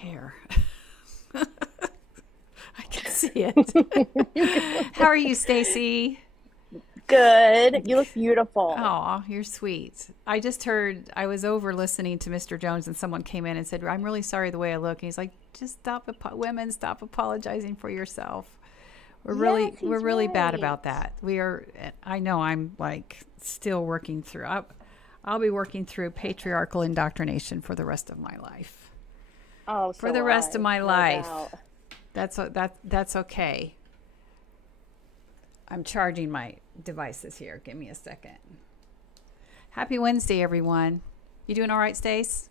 hair. I can see it. How are you, Stacy? Good. You look beautiful. Oh, you're sweet. I was over listening to Mr. Jones and someone came in and said, I'm really sorry the way I look. And he's like, just women, stop apologizing for yourself. Yes, We're he's really bad right. about that. I know I'm like still working through, I'll be working through patriarchal indoctrination for the rest of my life. Oh, For so the rest of I, my no life. doubt. That's okay. I'm charging my devices here. Give me a second. Happy Wednesday, everyone. You doing all right, Stace?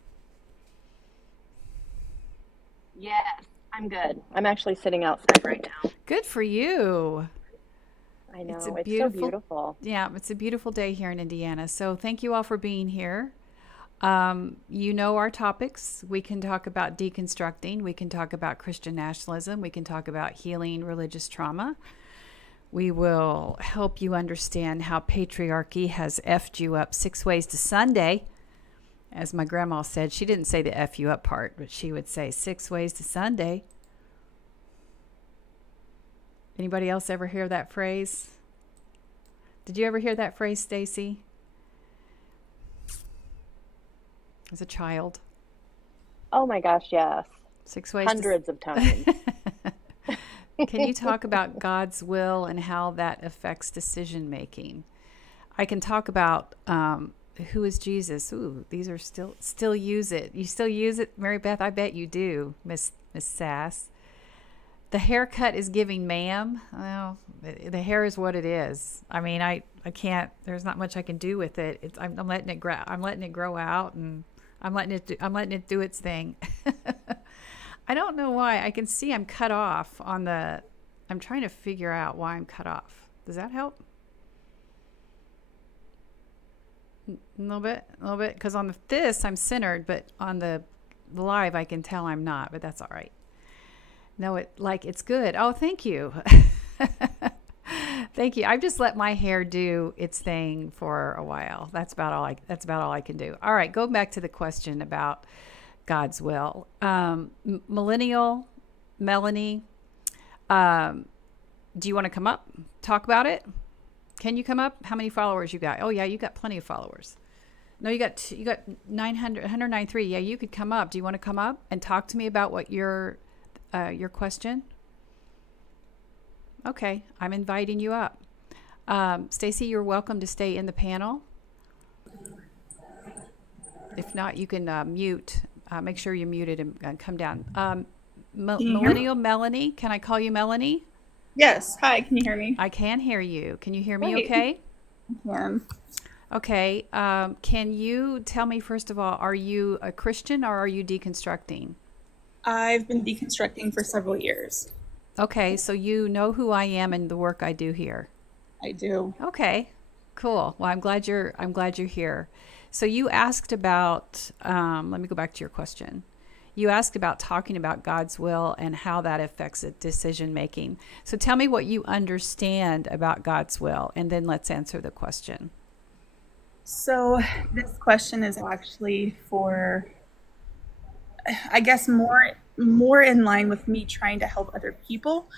Yes, I'm good. I'm actually sitting outside right now. Good for you. I It's a know. It's so beautiful, beautiful. yeah, it's a beautiful day here in Indiana. So thank you all for being here. You know our topics. We can talk about deconstructing. We can talk about Christian nationalism. We can talk about healing religious trauma. We will help you understand how patriarchy has effed you up 6 ways to Sunday. As my grandma said, she didn't say the F you up part, but she would say 6 ways to Sunday. Anybody else ever hear that phrase? Did you ever hear that phrase, Stacy? As a child? Oh my gosh, yes. 6 ways Hundreds of times. to... Can you talk about God's will and how that affects decision making? I can talk about who is Jesus. Ooh, these are still use it. You still use it, Mary Beth? I bet you do, Miss Sass. The haircut is giving, ma'am. Well, the hair is what it is. I mean, I can't. There's not much I can do with it. I'm letting it grow. I'm letting it grow out, and I'm letting it do its thing. I don't know why. I can see I'm cut off on the. I'm trying to figure out why I'm cut off. Does that help? A little bit, because on this I'm centered, but on the live I can tell I'm not. But that's all right. No, it's good. Oh, thank you. Thank you. I've just let my hair do its thing for a while. That's about all I can do. All right, go back to the question about God's will. Millennial Melanie, do you want to come up, talk about it? Can you come up? How many followers you got? Oh yeah, you got plenty of followers. No, you got 193. Yeah, you could come up. Do you want to come up and talk to me about what your question? Okay, I'm inviting you up. Stacy, you're welcome to stay in the panel. If not, you can mute. Make sure you're muted and come down. Millennial Melanie, can I call you Melanie? Yes. Hi, can you hear me? I can hear you. Can you hear me Great. okay? I can. Okay. Can you tell me, first of all, are you a Christian or are you deconstructing? I've been deconstructing for several years. Okay, so you know who I am and the work I do here. I do. Okay, cool. Well, I'm glad you're here. So you asked about. Let me go back to your question. You asked about talking about God's will and how that affects decision making. So tell me what you understand about God's will, and then let's answer the question. So this question is actually for, I guess, more in line with me trying to help other people.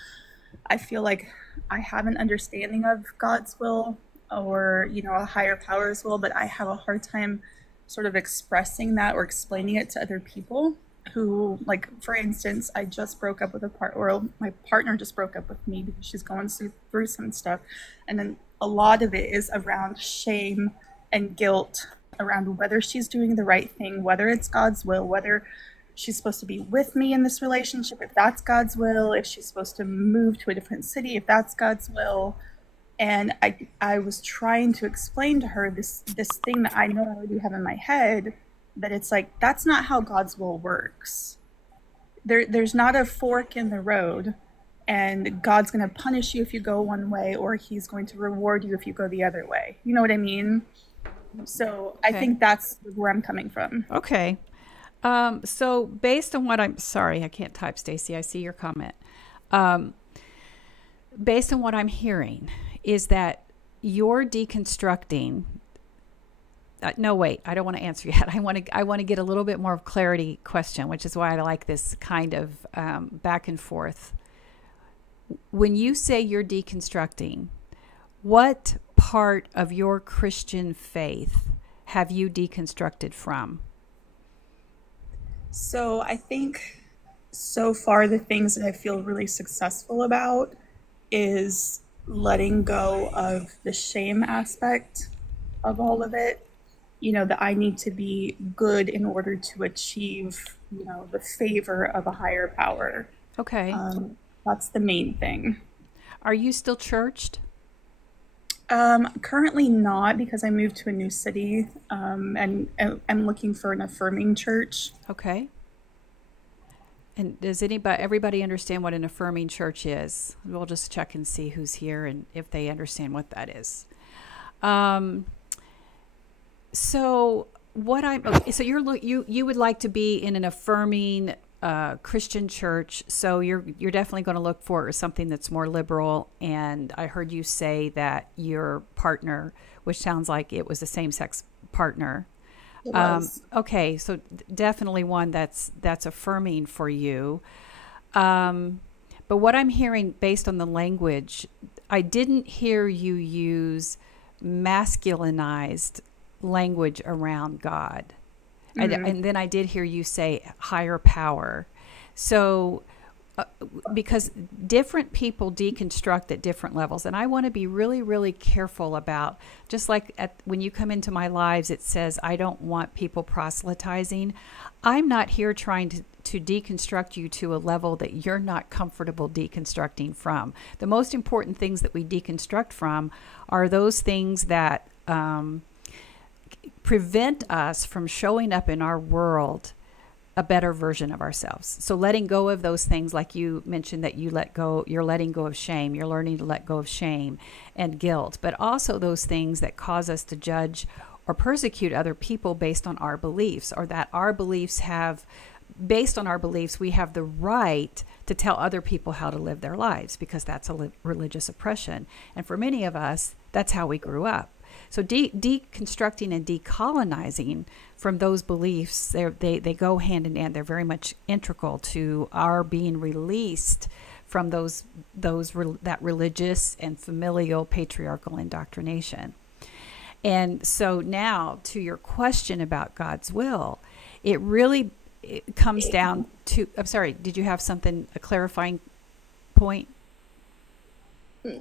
I feel like I have an understanding of God's will or, a higher power's will, but I have a hard time sort of expressing that or explaining it to other people who, like, for instance, I just broke up with my partner just broke up with me because she's going through some stuff. And then a lot of it is around shame and guilt around whether she's doing the right thing, whether it's God's will, whether she's supposed to be with me in this relationship, if that's God's will, if she's supposed to move to a different city, if that's God's will. And I was trying to explain to her this thing that I know I already have in my head, that it's like, that's not how God's will works. There's not a fork in the road and God's going to punish you if you go one way, or he's going to reward you if you go the other way. You know what I mean? So okay. I think that's where I'm coming from. Okay. So based on what sorry, I can't type, Stacy. I see your comment. Based on what I'm hearing is that you're deconstructing no, wait, I don't want to answer yet. I want to get a little bit more of clarity question, which is why I like this kind of back and forth. When you say you're deconstructing, what part of your Christian faith have you deconstructed from? So I think so far the things that I feel really successful about is letting go of the shame aspect of all of it. That I need to be good in order to achieve, the favor of a higher power. Okay. That's the main thing. Are you still churched? Currently not, because I moved to a new city, and I'm looking for an affirming church. Okay. And does everybody understand what an affirming church is? We'll just check and see who's here and if they understand what that is. So you would like to be in an affirming Christian church. So you're definitely going to look for something that's more liberal. And I heard you say that your partner, which sounds like it was a same-sex partner. It was. Okay, so definitely one that's affirming for you. But what I'm hearing based on the language, I didn't hear you use masculinized language around God. Mm-hmm. And then I did hear you say higher power. So because different people deconstruct at different levels. And I want to be really, really careful about, just like when you come into my lives, it says, I don't want people proselytizing. I'm not here trying to deconstruct you to a level that you're not comfortable deconstructing from. The most important things that we deconstruct from are those things that prevent us from showing up in our world a better version of ourselves. So letting go of those things, like you mentioned that you're letting go of shame, you're learning to let go of shame and guilt, but also those things that cause us to judge or persecute other people based on our beliefs, or that based on our beliefs, we have the right to tell other people how to live their lives, because that's a religious oppression. And for many of us, that's how we grew up. So deconstructing and decolonizing from those beliefs, they go hand in hand. They're very much integral to our being released from that religious and familial patriarchal indoctrination. And so now to your question about God's will, it comes down to, I'm sorry, did you have a clarifying point?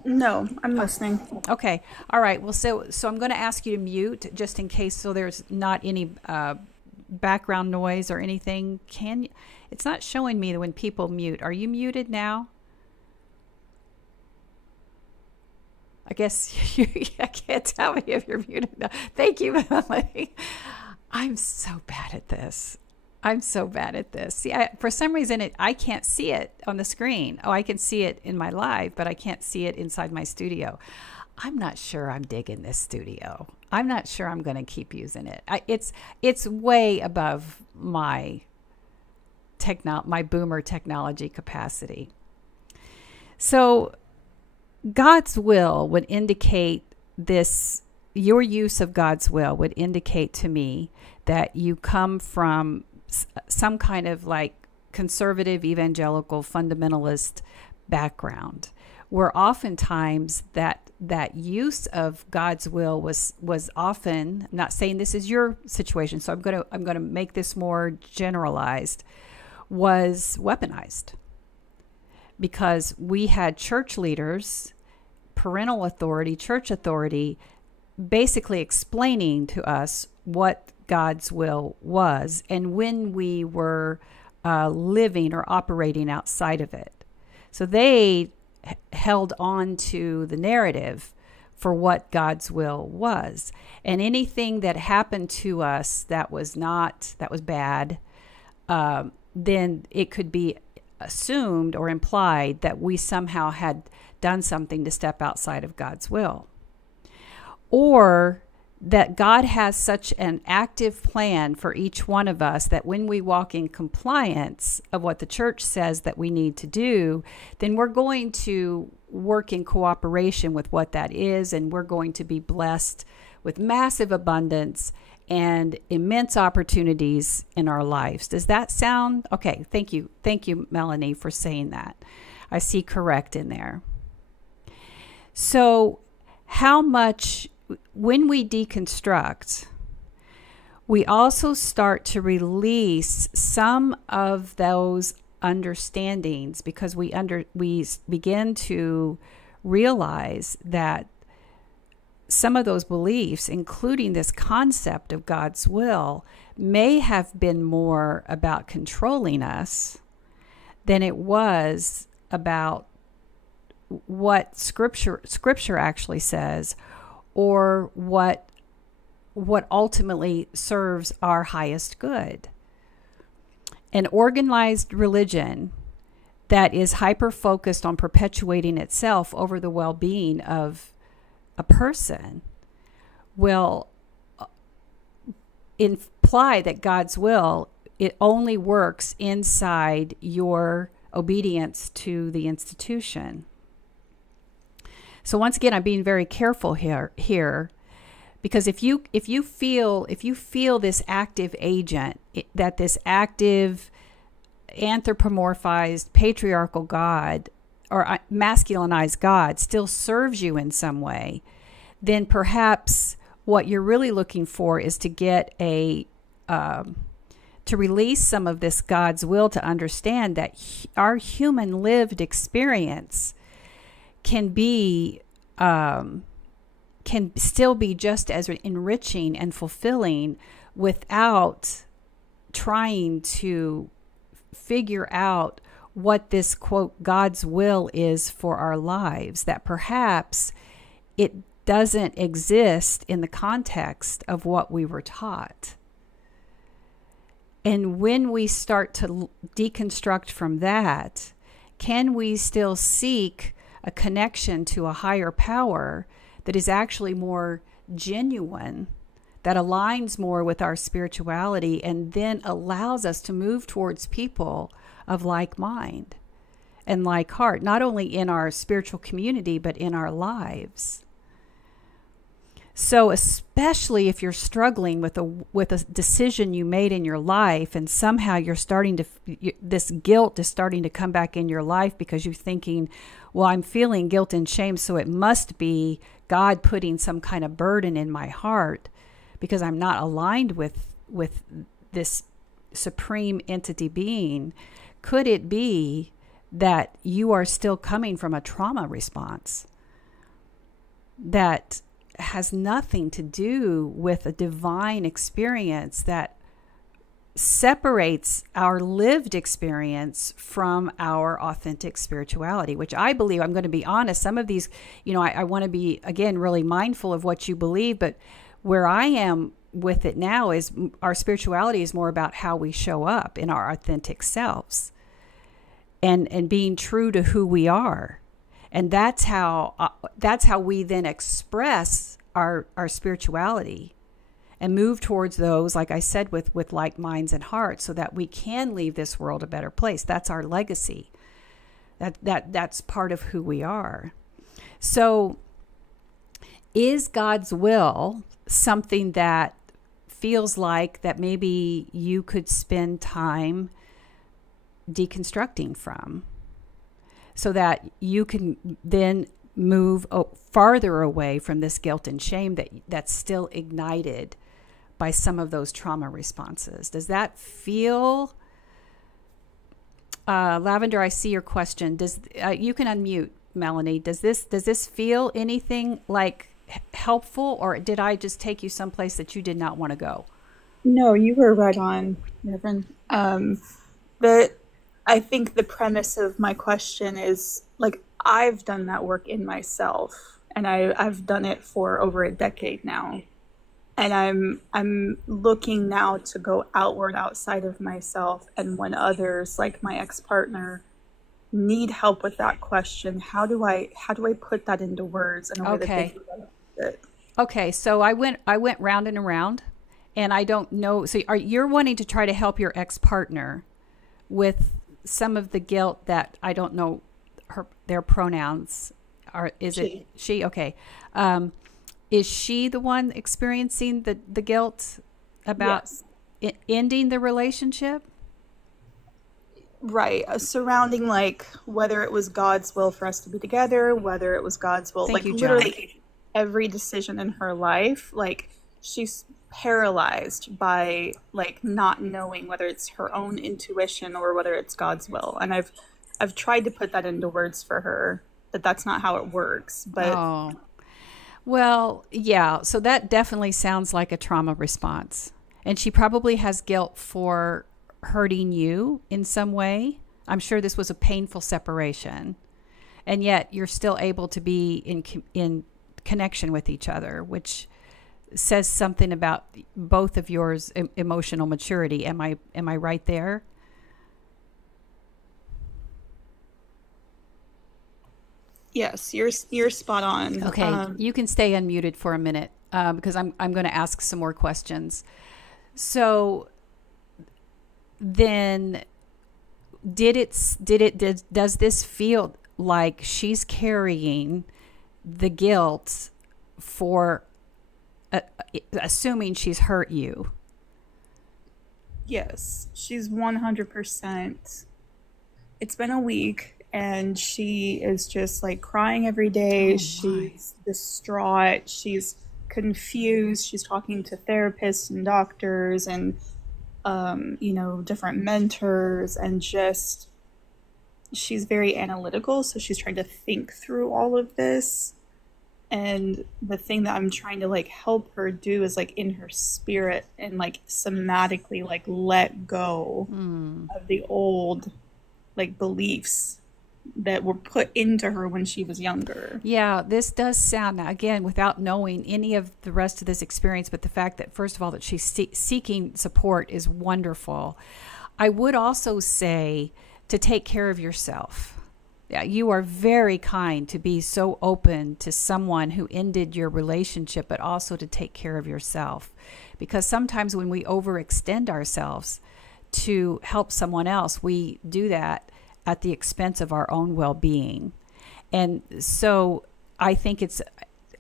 No, I'm listening. Okay. All right. Well, so I'm going to ask you to mute just in case, so there's not any background noise or anything. It's not showing me when people mute. Are you muted now? I guess I can't tell me if you're muted now. Thank you, Melanie. I'm so bad at this. See, for some reason, I can't see it on the screen. Oh, I can see it in my live, but I can't see it inside my studio. I'm not sure I'm digging this studio. I'm not sure I'm going to keep using it. It's way above my boomer technology capacity. So God's will would indicate this. Your use of God's will would indicate to me that you come from some kind of like conservative, evangelical, fundamentalist background, where oftentimes that use of God's will was often, I'm not saying this is your situation, so I'm going to make this more generalized, was weaponized, because we had church leaders, parental authority, church authority, basically explaining to us what God's will was, and when we were living or operating outside of it. So they held on to the narrative for what God's will was. And anything that happened to us that was bad, then it could be assumed or implied that we somehow had done something to step outside of God's will. Or that God has such an active plan for each one of us that when we walk in compliance of what the church says that we need to do, then we're going to work in cooperation with what that is, and we're going to be blessed with massive abundance and immense opportunities in our lives. Does that sound okay? Thank you. Thank you, Melanie, for saying that. I see correct in there. So how much, when we deconstruct, we also start to release some of those understandings, because we begin to realize that some of those beliefs, including this concept of God's will, may have been more about controlling us than it was about what scripture actually says, or what ultimately serves our highest good. An organized religion that is hyper-focused on perpetuating itself over the well-being of a person will imply that God's will, it only works inside your obedience to the institution. So once again, I'm being very careful here, because if you feel this active agent, that this active anthropomorphized patriarchal God or masculinized God still serves you in some way, then perhaps what you're really looking for is to get to release some of this God's will, to understand that our human lived experience can still be just as enriching and fulfilling without trying to figure out what this, quote, God's will is for our lives, that perhaps it doesn't exist in the context of what we were taught. And when we start to deconstruct from that, can we still seek a connection to a higher power that is actually more genuine, that aligns more with our spirituality, and then allows us to move towards people of like mind and like heart, not only in our spiritual community, but in our lives? So especially if you're struggling with a decision you made in your life, and somehow you're starting to, this guilt is starting to come back in your life because you're thinking, well, I'm feeling guilt and shame, so it must be God putting some kind of burden in my heart because I'm not aligned with this supreme entity being. Could it be that you are still coming from a trauma response that has nothing to do with a divine experience that separates our lived experience from our authentic spirituality, which I believe, I'm going to be honest, some of these, I want to be, again, really mindful of what you believe, but where I am with it now is our spirituality is more about how we show up in our authentic selves and being true to who we are. And that's how we then express our spirituality and move towards those, like I said, with like minds and hearts, so that we can leave this world a better place. That's our legacy. That's part of who we are. So is God's will something that feels like that maybe you could spend time deconstructing from, so that you can then move farther away from this guilt and shame that's still ignited by some of those trauma responses? Does that feel, Lavender, I see your question. You can unmute, Melanie. Does this feel anything like helpful, or did I just take you someplace that you did not want to go? No, you were right on, Reverend. I think the premise of my question is, like, I've done that work in myself, and I've done it for over a decade now. And I'm looking now to go outward outside of myself. And when others, like my ex-partner, need help with that question, how do I put that into words in a way that they can understand it? Okay, so I went round and around, and I don't know. So you're wanting to try to help your ex-partner with some of the guilt that, I don't know their pronouns are. Is she. It she? Okay. Is she the one experiencing the guilt about Yes. ending the relationship? Right. Surrounding like whether it was God's will for us to be together, whether it was God's will, Thank like you, John. literally every decision in her life, like she's paralyzed by like not knowing whether it's her own intuition or whether it's God's will. And I've tried to put that into words for her that that's not how it works, but Oh, well, yeah. So that definitely sounds like a trauma response. And she probably has guilt for hurting you in some way. I'm sure this was a painful separation. And yet you're still able to be in connection with each other, which says something about both of yours emotional maturity. Am I right there? yes, you're spot on. Okay, you can stay unmuted for a minute because I'm going to ask some more questions. So then, does this feel like she's carrying the guilt for assuming she's hurt you? Yes, she's 100%. It's been a week and she is just like crying every day. Oh my. She's distraught. She's confused. She's talking to therapists and doctors and, different mentors and just she's very analytical. So she's trying to think through all of this. And the thing that I'm trying to like help her do is like in her spirit and like somatically like let go of the old like beliefs that were put into her when she was younger. Yeah, this does sound, now again, without knowing any of the rest of this experience, but the fact that, first of all, that she's seeking support is wonderful. I would also say to take care of yourself. Yeah, you are very kind to be so open to someone who ended your relationship, but also to take care of yourself. Because sometimes when we overextend ourselves to help someone else, we do that at the expense of our own well-being. And so I think it's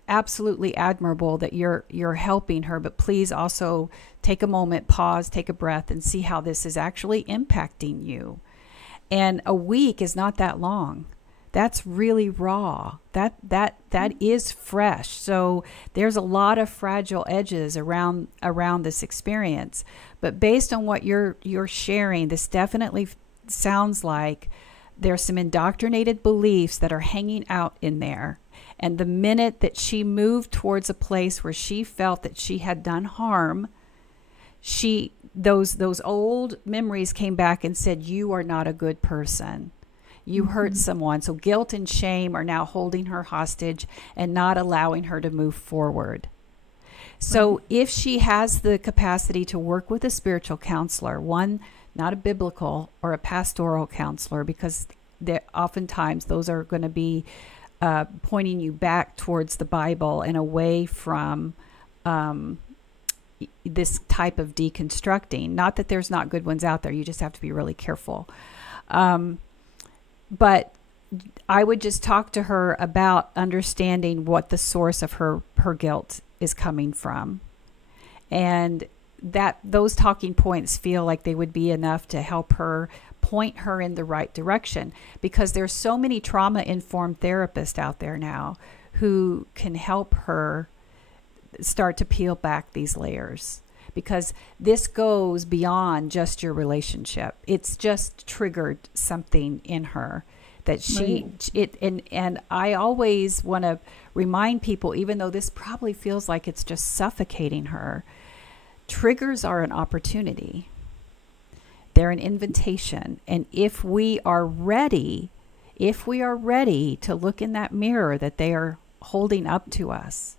absolutely admirable that you're helping her, but please also take a moment, pause, take a breath, and see how this is actually impacting you. And a week is not that long. That's really raw. That is fresh. So there's a lot of fragile edges around this experience. But based on what you're sharing, this definitely sounds like there's some indoctrinated beliefs that are hanging out in there. And the minute that she moved towards a place where she felt that she had done harm, those old memories came back and said, you are not a good person. You hurt someone. So guilt and shame are now holding her hostage and not allowing her to move forward. So if she has the capacity to work with a spiritual counselor, one, not a biblical or a pastoral counselor, because oftentimes those are going to be pointing you back towards the Bible and away from this type of deconstructing. Not that there's not good ones out there. You just have to be really careful. But I would just talk to her about understanding what the source of her guilt is coming from. And that those talking points feel like they would be enough to help her point her in the right direction, because there's so many trauma-informed therapists out there now who can help her start to peel back these layers, because this goes beyond just your relationship. It's just triggered something in her that and I always want to remind people, even though this probably feels like it's just suffocating her, triggers are an opportunity. They're an invitation. And if we are ready to look in that mirror that they are holding up to us,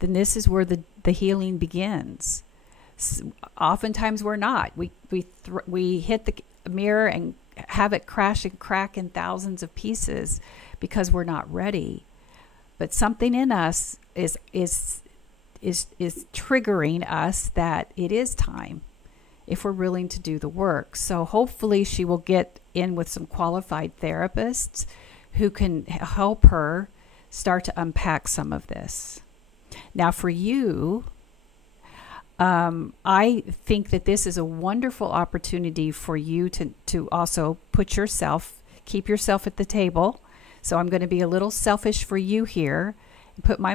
then this is where the healing begins. Oftentimes we're not. We hit the mirror and have it crash and crack in thousands of pieces because we're not ready. But something in us is triggering us that it is time, if we're willing to do the work. So hopefully she will get in with some qualified therapists who can help her start to unpack some of this. Now for you, I think that this is a wonderful opportunity for you to also keep yourself at the table. So I'm going to be a little selfish for you here, put my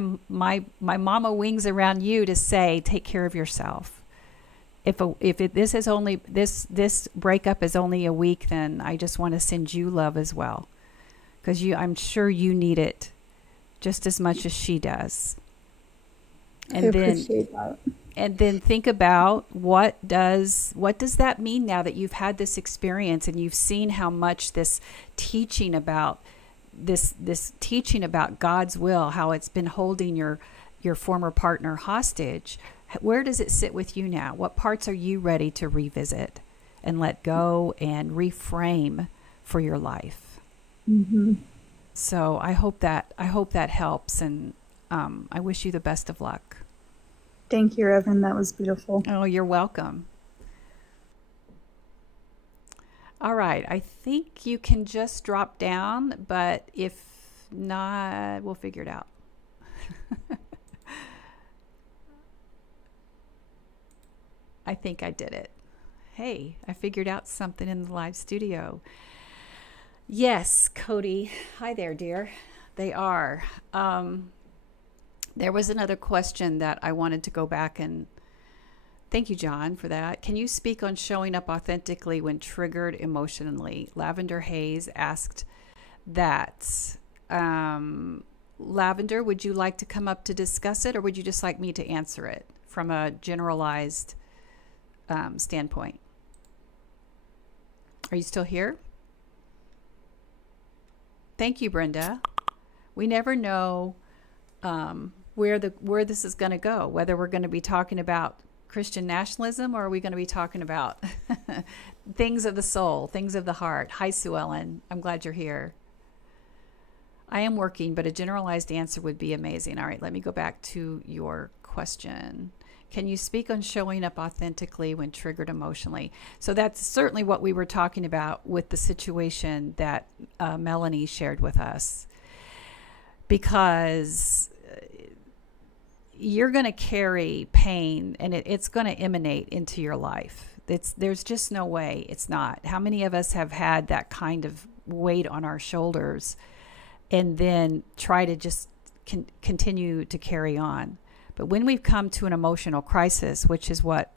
mama wings around you to say, take care of yourself. This breakup is only a week, then I just want to send you love as well, because I'm sure you need it just as much as she does. And I appreciate that. And then think about what does that mean now that you've had this experience and you've seen how much this teaching about God's will, how it's been holding your former partner hostage. Where does it sit with you now? What parts are you ready to revisit and let go and reframe for your life? Mm-hmm. So I hope that helps, and I wish you the best of luck. Thank you, Reverend. That was beautiful. Oh, you're welcome. All right. I think you can just drop down, but if not, we'll figure it out. I think I did it. Hey, I figured out something in the live studio. Yes, Cody. Hi there, dear. They are. There was another question that I wanted to go back and thank you, John, for that. Can you speak on showing up authentically when triggered emotionally? Lavender Hayes asked that. Lavender, would you like to come up to discuss it, or would you just like me to answer it from a generalized standpoint? Are you still here? Thank you, Brenda. We never know where this is going to go, whether we're going to be talking about Christian nationalism, or are we going to be talking about things of the soul, things of the heart. Hi, Sue Ellen. I'm glad you're here. I am working, but a generalized answer would be amazing. All right, let me go back to your question. Can you speak on showing up authentically when triggered emotionally? So that's certainly what we were talking about with the situation that Melanie shared with us. Because you're going to carry pain, and it's going to emanate into your life. There's just no way it's not. How many of us have had that kind of weight on our shoulders and then try to just continue to carry on? But when we've come to an emotional crisis, which is what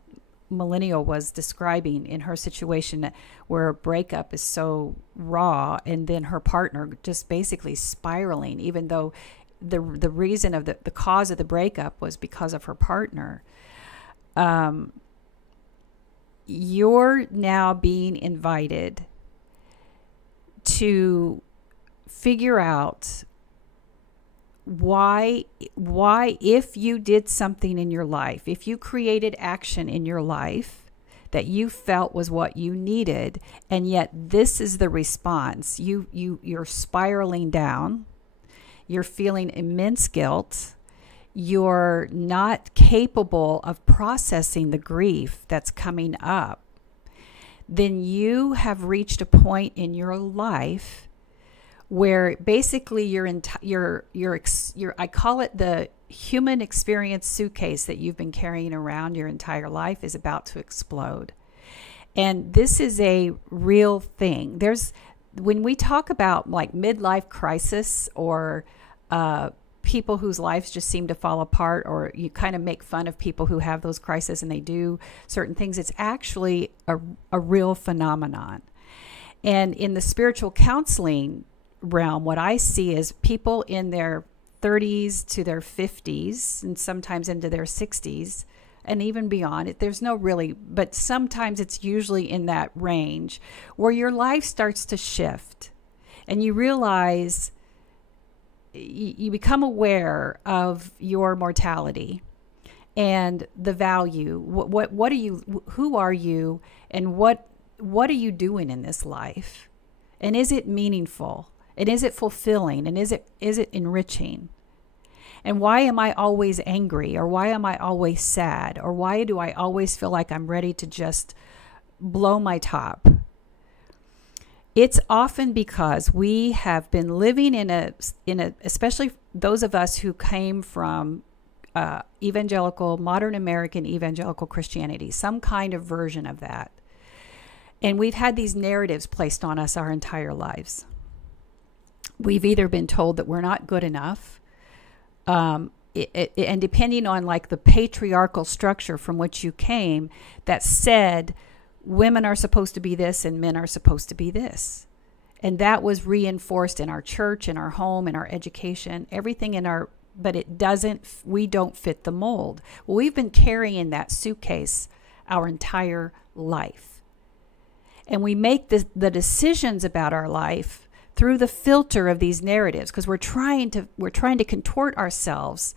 Millennial was describing in her situation, where a breakup is so raw, and then her partner just basically spiraling, even though the reason of the cause of the breakup was because of her partner. You're now being invited to figure out why if you did something in your life, if you created action in your life that you felt was what you needed, and yet this is the response, you're spiraling down, you're feeling immense guilt, you're not capable of processing the grief that's coming up, then you have reached a point in your life where basically I call it the human experience suitcase that you've been carrying around your entire life is about to explode. And this is a real thing. When we talk about like midlife crisis, or people whose lives just seem to fall apart, or you kind of make fun of people who have those crises and they do certain things, it's actually a real phenomenon. And in the spiritual counseling realm, what I see is people in their 30s to their 50s, and sometimes into their 60s, and even beyond. There's no really, but sometimes it's usually in that range where your life starts to shift, and you realize, you become aware of your mortality and the value. What are you? Who are you? And what are you doing in this life? And is it meaningful? And is it fulfilling? And is it enriching? And why am I always angry? Or why am I always sad? Or why do I always feel like I'm ready to just blow my top? It's often because we have been living in a especially those of us who came from evangelical, modern American evangelical Christianity, some kind of version of that. And we've had these narratives placed on us our entire lives. We've either been told that we're not good enough, and depending on like the patriarchal structure from which you came, that said women are supposed to be this and men are supposed to be this. And that was reinforced in our church, in our home, in our education, everything in our, but we don't fit the mold. Well, we've been carrying that suitcase our entire life. And we make the decisions about our life through the filter of these narratives, because we're trying to contort ourselves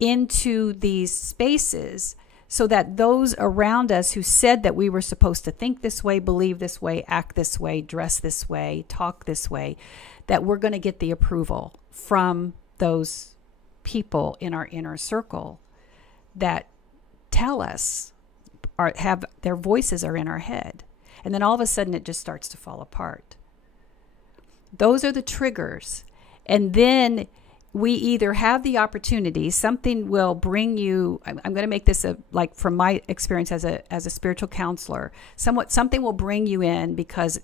into these spaces so that those around us who said that we were supposed to think this way, believe this way, act this way, dress this way, talk this way, that we're going to get the approval from those people in our inner circle that tell us, or have their voices are in our head. And then all of a sudden it just starts to fall apart. Those are the triggers. And then we either have the opportunity, something will bring you, I'm going to make this like from my experience as a spiritual counselor, something will bring you in because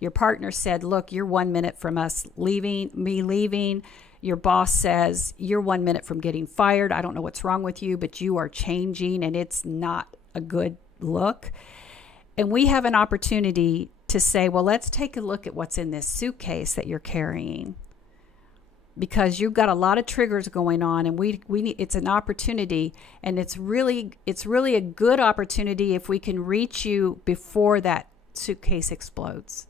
your partner said, look, you're 1 minute from us leaving. Your boss says you're 1 minute from getting fired. I don't know what's wrong with you, but you are changing and it's not a good look. And we have an opportunity to say, well, let's take a look at what's in this suitcase that you're carrying, because you've got a lot of triggers going on, and we need, it's an opportunity, and it's really a good opportunity if we can reach you before that suitcase explodes.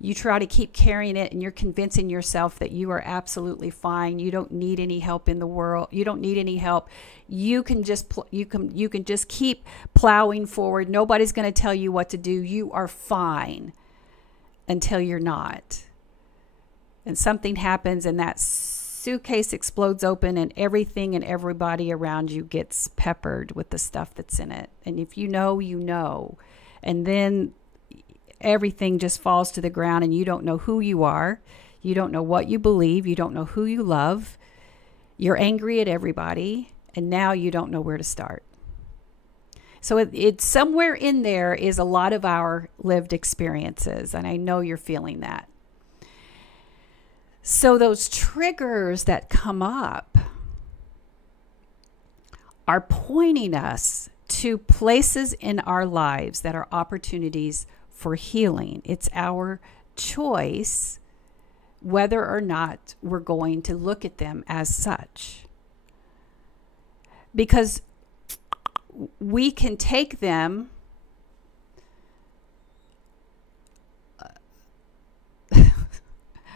You try to keep carrying it and you're convincing yourself that you are absolutely fine. You don't need any help in the world. You don't need any help. You can just you can just keep plowing forward. Nobody's going to tell you what to do. You are fine until you're not. And something happens and that suitcase explodes open and everything and everybody around you gets peppered with the stuff that's in it. And if you know, you know. And then everything just falls to the ground and you don't know who you are. You don't know what you believe. You don't know who you love. You're angry at everybody. And now you don't know where to start. So it's somewhere in there is a lot of our lived experiences. And I know you're feeling that. So those triggers that come up are pointing us to places in our lives that are opportunities for healing. It's our choice whether or not we're going to look at them as such. Because we can take them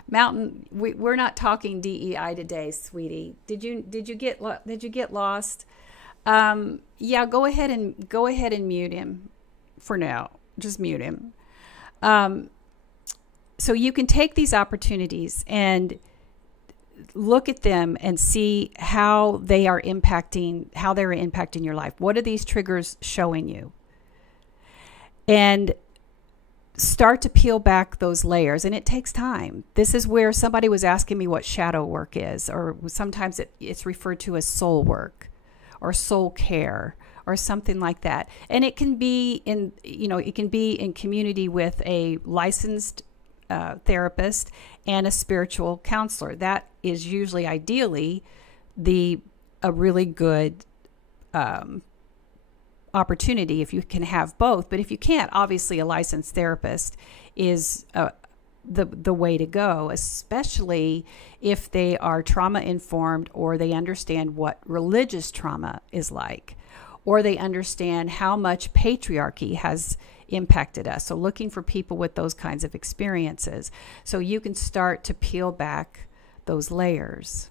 Mountain, we're not talking DEI today, sweetie. Did you get lost? Yeah, go ahead and mute him for now. Just mute him. So you can take these opportunities and look at them and see how they're impacting your life. What are these triggers showing you? And start to peel back those layers. And it takes time. This is where somebody was asking me what shadow work is, or sometimes it's referred to as soul work or soul care or something like that. And it can be in community with a licensed therapist and a spiritual counselor. That is usually, ideally, a really good opportunity if you can have both. But if you can't, obviously a licensed therapist is the way to go, especially if they are trauma informed or they understand what religious trauma is like, or they understand how much patriarchy has impacted us. So looking for people with those kinds of experiences so you can start to peel back those layers.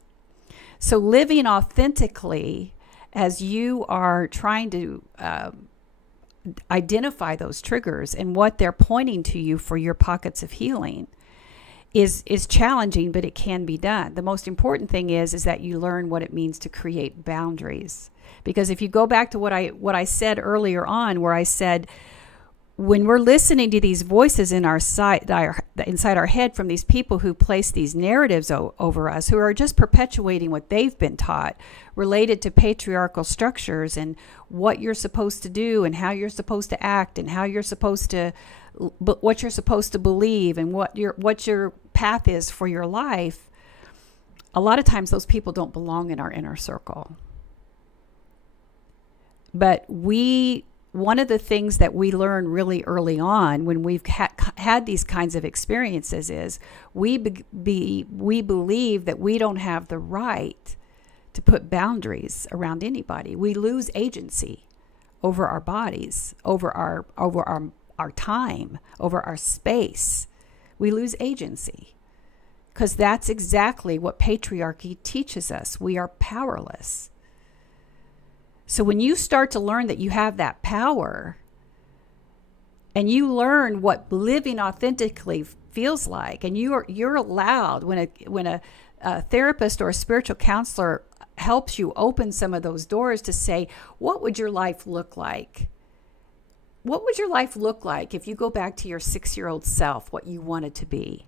So living authentically as you are trying to identify those triggers and what they're pointing to you for your pockets of healing is challenging, but it can be done. The most important thing is that you learn what it means to create boundaries. Because if you go back to what I said earlier on, where I said when we're listening to these voices in inside our head from these people who place these narratives over us, who are just perpetuating what they've been taught related to patriarchal structures and what you're supposed to do and how you're supposed to act and how you're supposed to, what you're supposed to believe and what your path is for your life, a lot of times those people don't belong in our inner circle. But one of the things that we learn really early on when we've had these kinds of experiences is we believe that we don't have the right to put boundaries around anybody. We lose agency over our bodies, over our time, over our space. We lose agency because that's exactly what patriarchy teaches us. We are powerless. So when you start to learn that you have that power and you learn what living authentically feels like, and you're allowed when a therapist or a spiritual counselor helps you open some of those doors to say, what would your life look like? What would your life look like if you go back to your 6-year-old self, what you wanted to be?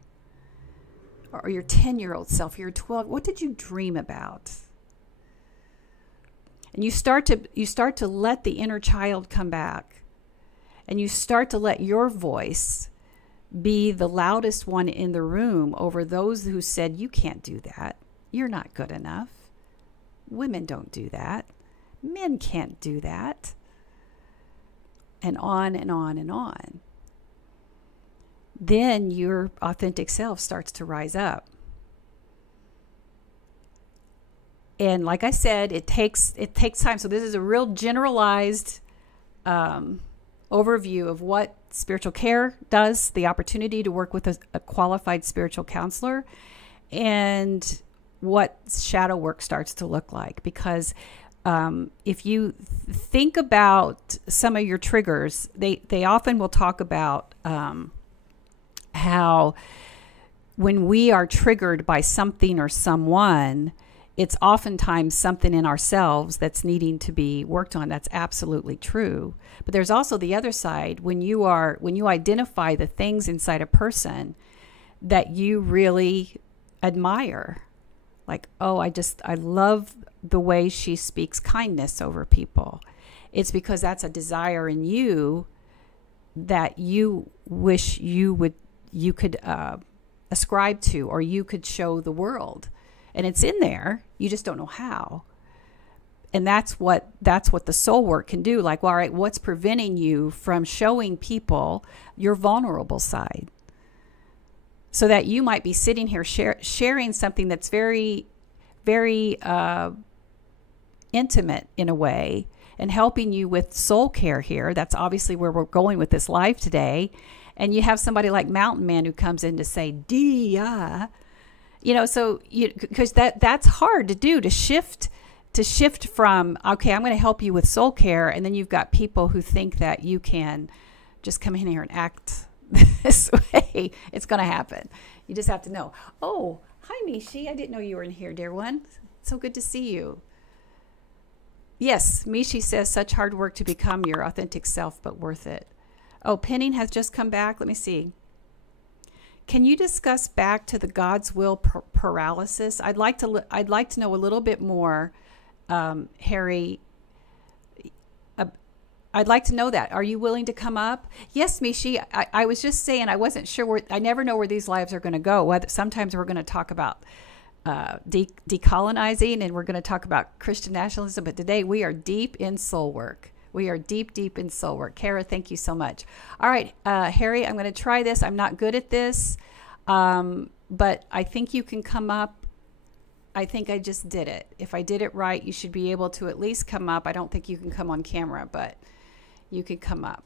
Or your 10-year-old self, your 12, what did you dream about? And you start to let the inner child come back. And you start to let your voice be the loudest one in the room over those who said, you can't do that. You're not good enough. Women don't do that. Men can't do that. And on and on and on. Then your authentic self starts to rise up. And like I said, it takes time. So this is a real generalized overview of what spiritual care does, the opportunity to work with a qualified spiritual counselor, and what shadow work starts to look like. Because if you think about some of your triggers, they often will talk about how when we are triggered by something or someone, it's oftentimes something in ourselves that's needing to be worked on. That's absolutely true. But there's also the other side. When you identify the things inside a person that you really admire, like, oh, I love the way she speaks kindness over people. It's because that's a desire in you that you wish you could ascribe to, or you could show the world. And it's in there. You just don't know how. And that's what the soul work can do. Like, well, all right, what's preventing you from showing people your vulnerable side? So that you might be sitting here sharing something that's very, very intimate in a way, and helping you with soul care here. That's obviously where we're going with this live today. And you have somebody like Mountain Man who comes in to say, Dia. So because that's hard to do, to shift from, okay, I'm going to help you with soul care, and then you've got people who think that you can just come in here and act this way. It's going to happen. You just have to know. Oh, hi, Mishi. I didn't know you were in here, dear one. So good to see you. Yes, Mishi says, such hard work to become your authentic self, but worth it. Oh, Penning has just come back. Let me see. Can you discuss back to the God's will paralysis? I'd like to know a little bit more, Harry. I'd like to know that. Are you willing to come up? Yes, Mishi. I was just saying I wasn't sure I never know where these lives are going to go. Sometimes we're going to talk about decolonizing, and we're going to talk about Christian nationalism. But today we are deep in soul work. We are deep, deep in soul work. Kara, thank you so much. All right, Harry, I'm going to try this. I'm not good at this, but I think you can come up. I think I just did it. If I did it right, you should be able to at least come up. I don't think you can come on camera, but you could come up.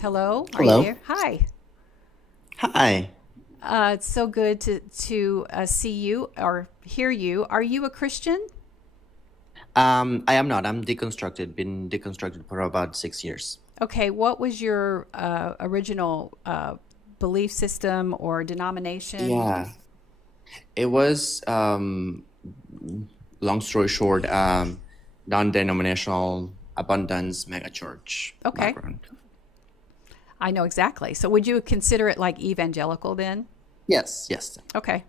Hello? Are Hello. you there? Hi. Hi. It's so good to see you or hear you. Are you a Christian? I am not. I'm deconstructed. Been deconstructed for about 6 years. Okay. What was your original belief system or denomination? Yeah. It was, long story short, non-denominational abundance megachurch Okay. background. I know exactly. So would you consider it like evangelical then? Yes, yes. Okay.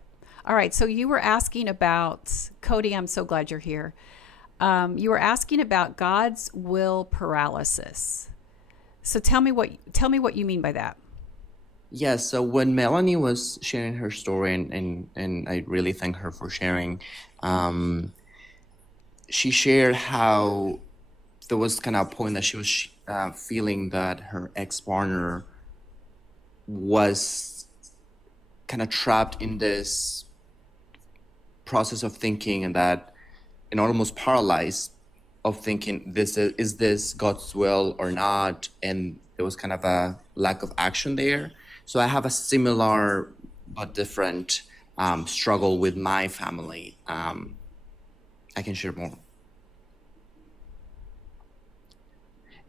All right. So you were asking about, Cody, I'm so glad you're here. You were asking about God's will paralysis. So tell me what you mean by that. Yes, so when Melanie was sharing her story, and I really thank her for sharing, she shared how there was kind of a point that she was feeling that her ex-partner was kind of trapped in this process of thinking, and almost paralyzed of thinking, is this God's will or not? And there was kind of a lack of action there. So I have a similar but different struggle with my family. I can share more.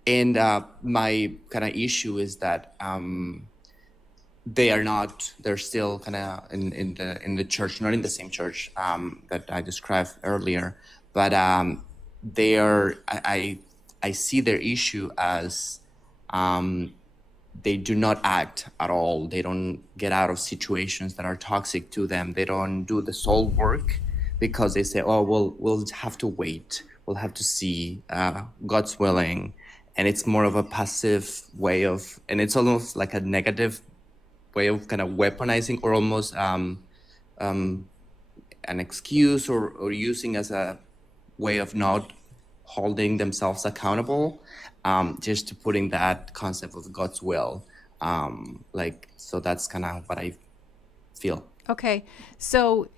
And my kind of issue is that they're still kind of in the church, not in the same church that I described earlier, but I see their issue as they do not act at all. They don't get out of situations that are toxic to them. They don't do the soul work because they say, oh, well, we'll have to wait. We'll have to see, God's willing. And it's more of a passive way of, and it's almost like a negative way of kind of weaponizing, or almost an excuse, or using as a way of not holding themselves accountable, just to putting that concept of God's will. So that's kind of what I feel. Okay. So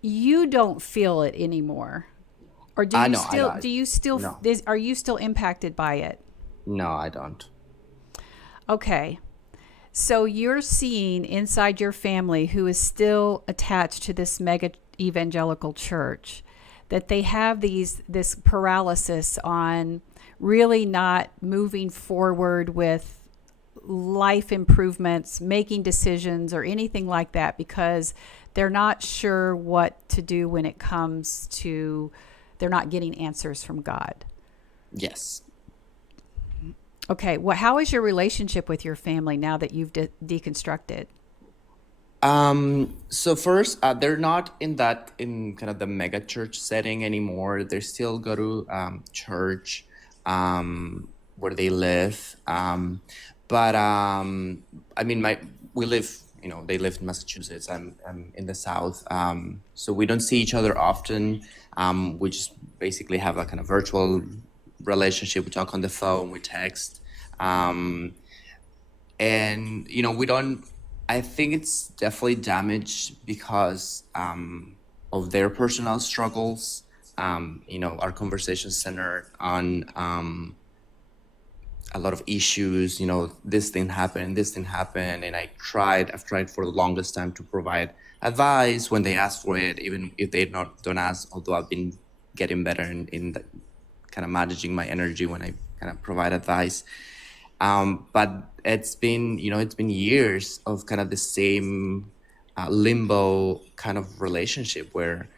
you don't feel it anymore. Or do you No, still, no. Are you still impacted by it? No, I don't. Okay. So you're seeing inside your family, who is still attached to this mega evangelical church, that they have this paralysis on really not moving forward with life improvements, making decisions, or anything like that, because they're not sure what to do when it comes to, they're not getting answers from God. Yes. Okay. Well, how is your relationship with your family now that you've deconstructed? So first, they're not in kind of the mega church setting anymore. They still go to church where they live. But I mean, we live, they live in Massachusetts. I'm in the South. So we don't see each other often. We just basically have a kind of virtual relationship. We talk on the phone, we text. And, we don't, I think it's definitely damaged because of their personal struggles. Our conversations centered on a lot of issues. This thing happened, and I've tried for the longest time to provide advice when they ask for it, even if they don't ask. Although I've been getting better in the, kind of managing my energy when I kind of provide advice. But it's been years of kind of the same limbo kind of relationship where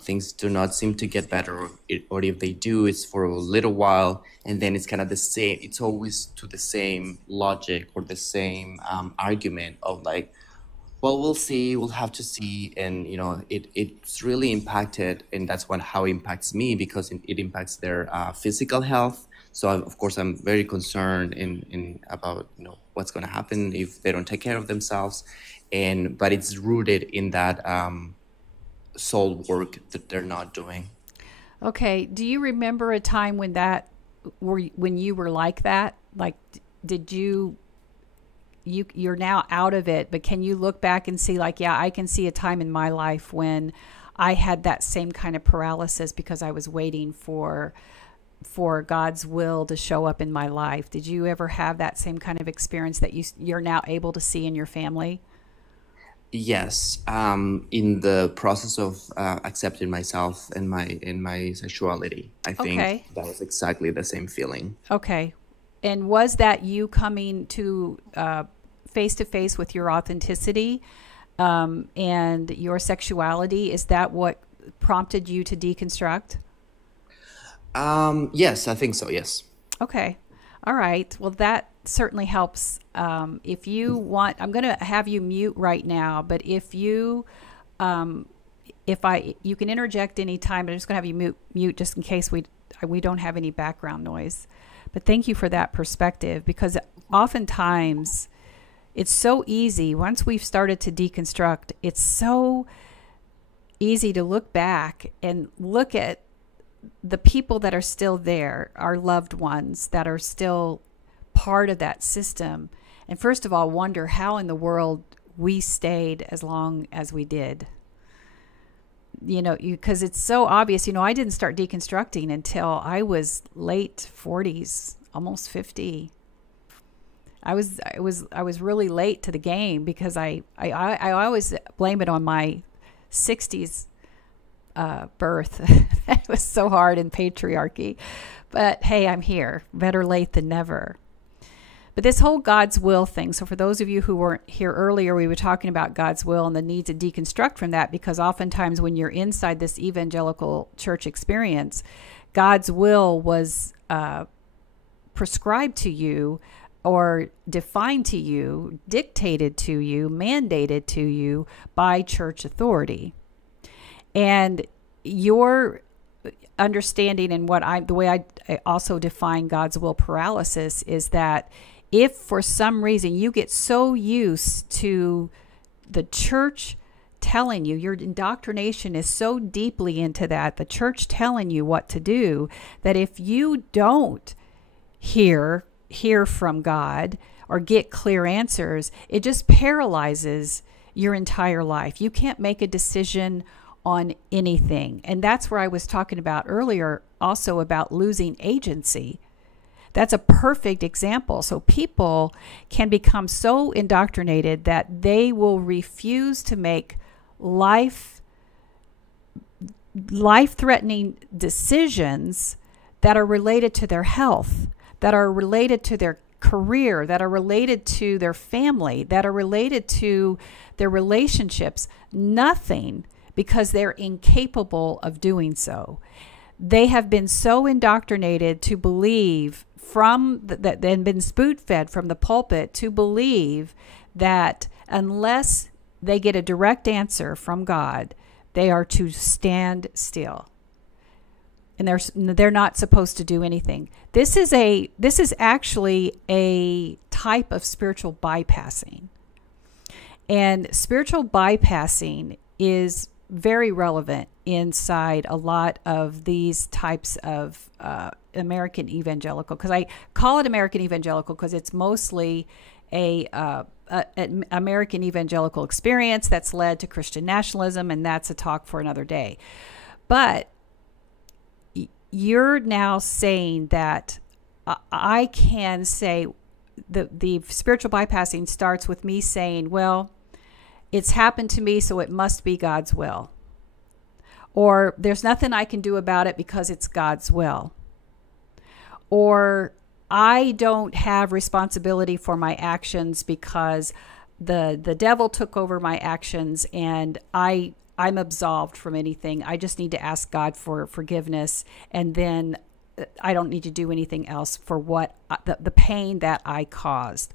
things do not seem to get better, or if they do, it's for a little while, and then it's kind of the same. It's always to the same logic or the same argument of like, well, we'll see, we'll have to see. And it's really impacted, and that's how it impacts me, because it impacts their physical health. So of course I'm very concerned in about what's going to happen if they don't take care of themselves, but it's rooted in that soul work that they're not doing. Okay. Do you remember a time when you were like that? Like, did you're now out of it, but can you look back and see, like, yeah, I can see a time in my life when I had that same kind of paralysis because I was waiting for God's will to show up in my life. Did you ever have that same kind of experience that you're now able to see in your family? Yes, in the process of accepting myself and my sexuality, I think that was exactly the same feeling. Okay. And was that you coming to face with your authenticity and your sexuality? Is that what prompted you to deconstruct? Yes, I think so. Yes. Okay. All right. Well, certainly helps. If you want, I'm going to have you mute right now, but if you, you can interject anytime, but I'm just going to have you mute just in case we don't have any background noise. But thank you for that perspective, because oftentimes it's so easy. Once we've started to deconstruct, it's so easy to look back and look at the people that are still there, our loved ones that are still part of that system. And first of all, wonder how in the world we stayed as long as we did. Because it's so obvious. I didn't start deconstructing until I was late 40s, almost 50. I was really late to the game, because I always blame it on my 60s birth. It was so hard in patriarchy. But hey, I'm here. Better late than never. But this whole God's will thing, so for those of you who weren't here earlier, we were talking about God's will and the need to deconstruct from that, because oftentimes when you're inside this evangelical church experience, God's will was prescribed to you or defined to you, dictated to you, mandated to you by church authority. And your understanding and the way I also define God's will paralysis is that if for some reason you get so used to the church telling you, your indoctrination is so deeply into that, the church telling you what to do, that if you don't hear from God or get clear answers, it just paralyzes your entire life. You can't make a decision on anything. And that's where I was talking about earlier also about losing agency. That's a perfect example. So people can become so indoctrinated that they will refuse to make life-threatening decisions that are related to their health, that are related to their career, that are related to their family, that are related to their relationships. Nothing, because they're incapable of doing so. They have been so indoctrinated to believe that and been spoon-fed from the pulpit to believe that unless they get a direct answer from God, they are to stand still. And they're not supposed to do anything. This is actually a type of spiritual bypassing. And spiritual bypassing is very relevant inside a lot of these types of American evangelical, because I call it American evangelical because it's mostly an American evangelical experience that's led to Christian nationalism, and that's a talk for another day. But you're now saying that I can say the spiritual bypassing starts with me saying, well, it's happened to me, so it must be God's will. Or there's nothing I can do about it because it's God's will. Or I don't have responsibility for my actions because the devil took over my actions, and I'm absolved from anything. I just need to ask God for forgiveness, and then I don't need to do anything else for what the pain that I caused.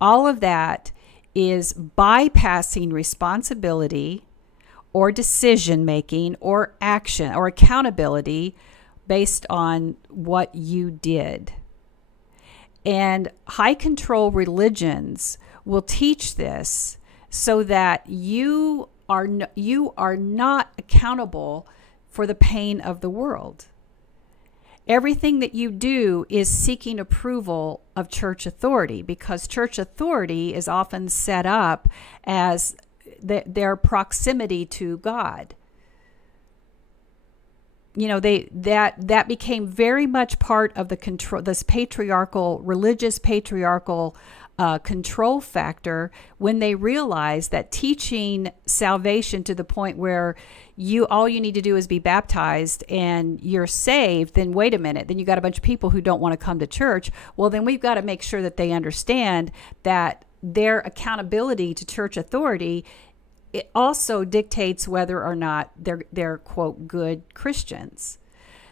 All of that is bypassing responsibility or decision making or action or accountability based on what you did. And high control religions will teach this so that you are not accountable for the pain of the world. Everything that you do is seeking approval of church authority, because church authority is often set up as their proximity to God. You know, that became very much part of the control, this religious patriarchal control factor, when they realized that teaching salvation to the point where all you need to do is be baptized and you're saved, then wait a minute, then you got a bunch of people who don't want to come to church. Well, then we've got to make sure that they understand that their accountability to church authority, it also dictates whether or not they're quote good Christians.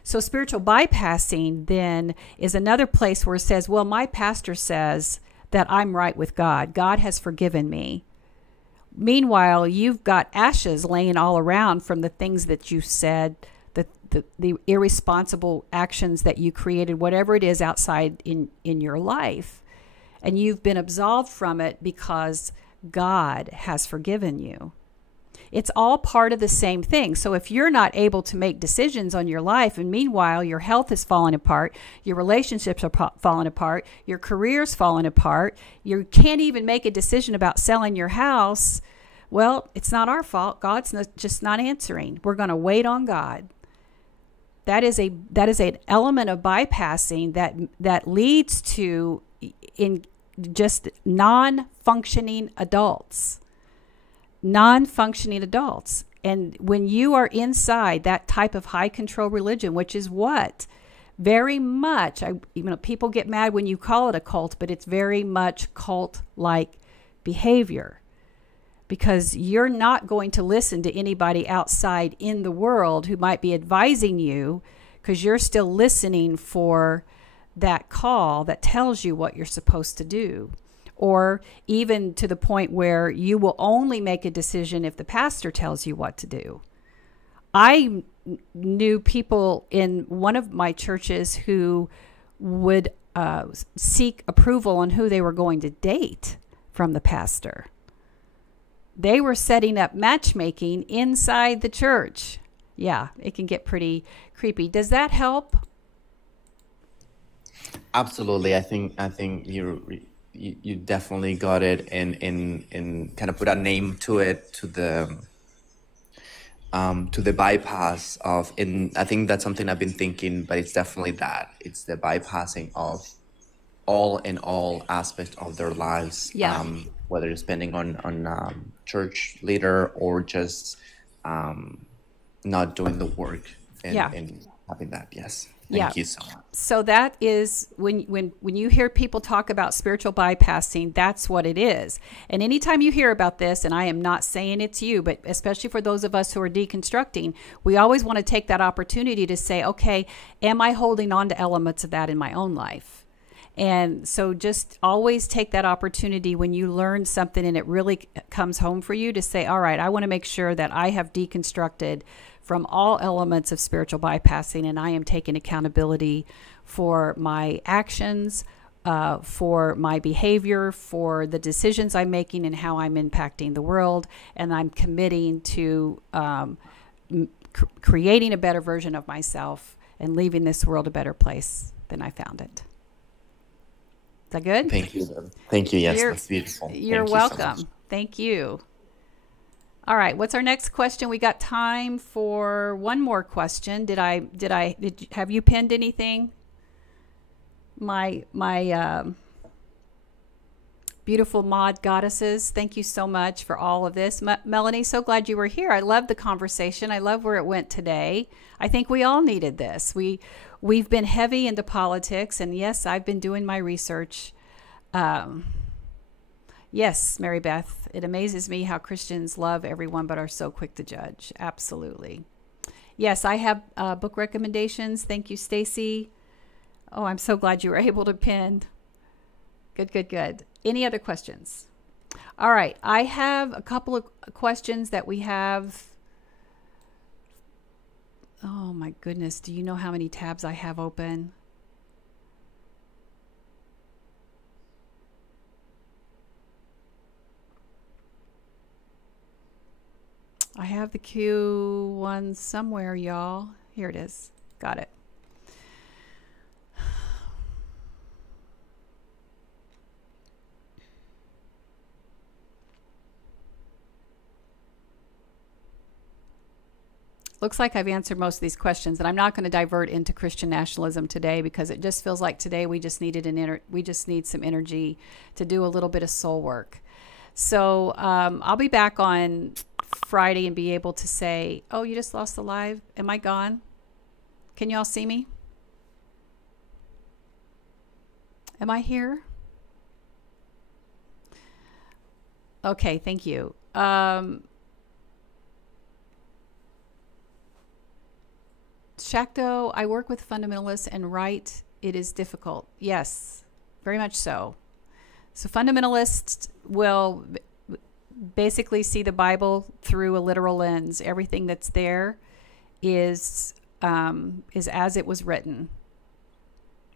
So spiritual bypassing then is another place where it says, well, my pastor says that I'm right with God. God has forgiven me. Meanwhile, you've got ashes laying all around from the things that you said, the irresponsible actions that you created, whatever it is outside in your life. And you've been absolved from it because God has forgiven you. It's all part of the same thing. So if you're not able to make decisions on your life, and meanwhile your health is falling apart, your relationships are falling apart, your career's falling apart, you can't even make a decision about selling your house, well, it's not our fault. God's just not answering. We're going to wait on God. That is an element of bypassing that leads to in just non-functioning adults. Non-functioning adults. And when you are inside that type of high control religion, which is what very much, people get mad when you call it a cult, but it's very much cult-like behavior, because you're not going to listen to anybody outside in the world who might be advising you, because you're still listening for that call that tells you what you're supposed to do. Or even to the point where you will only make a decision if the pastor tells you what to do. I knew people in one of my churches who would seek approval on who they were going to date from the pastor. They were setting up matchmaking inside the church. Yeah, it can get pretty creepy. Does that help? Absolutely. I think you definitely got it and kind of put a name to it, to the bypass of, and I think that's something I've been thinking, but it's definitely that. It's the bypassing of all aspects of their lives. Yeah. Whether it's depending on church leader or just not doing the work and having that. Yes. Thank you so much. So that is when you hear people talk about spiritual bypassing, that's what it is. And anytime you hear about this, and I am not saying it's you, but especially for those of us who are deconstructing, we always want to take that opportunity to say, okay, am I holding on to elements of that in my own life? And so just always take that opportunity when you learn something and it really comes home for you to say, all right, I want to make sure that I have deconstructed from all elements of spiritual bypassing, and I am taking accountability for my actions, for my behavior, for the decisions I'm making and how I'm impacting the world, and I'm committing to creating a better version of myself and leaving this world a better place than I found it. Is that good? Thank you. Thank you. Yes, that's beautiful. You're welcome. Thank you. All right. What's our next question? We got time for one more question. Have you pinned anything? My beautiful mod goddesses, thank you so much for all of this. Melanie, so glad you were here. I love the conversation. I love where it went today. I think we all needed this. We've been heavy into politics, and yes, I've been doing my research. Yes, Mary Beth, it amazes me how Christians love everyone but are so quick to judge. Absolutely. Yes, I have book recommendations. Thank you, Stacy. Oh, I'm so glad you were able to pin. Good. Any other questions? All right, I have a couple of questions that we have. Oh my goodness, do you know how many tabs I have open? I have the Q one somewhere, y'all. Here it is. Got it. Looks like I've answered most of these questions, and I'm not going to divert into Christian nationalism today because it just feels like today we just need some energy to do a little bit of soul work. So I'll be back on Friday and be able to say, oh, you just lost the live. Am I gone? Can y'all see me? Am I here? Okay, thank you. Shakto, I work with fundamentalists, and right, it is difficult. Yes, very much so. So fundamentalists will basically see the Bible through a literal lens. Everything that's there is as it was written,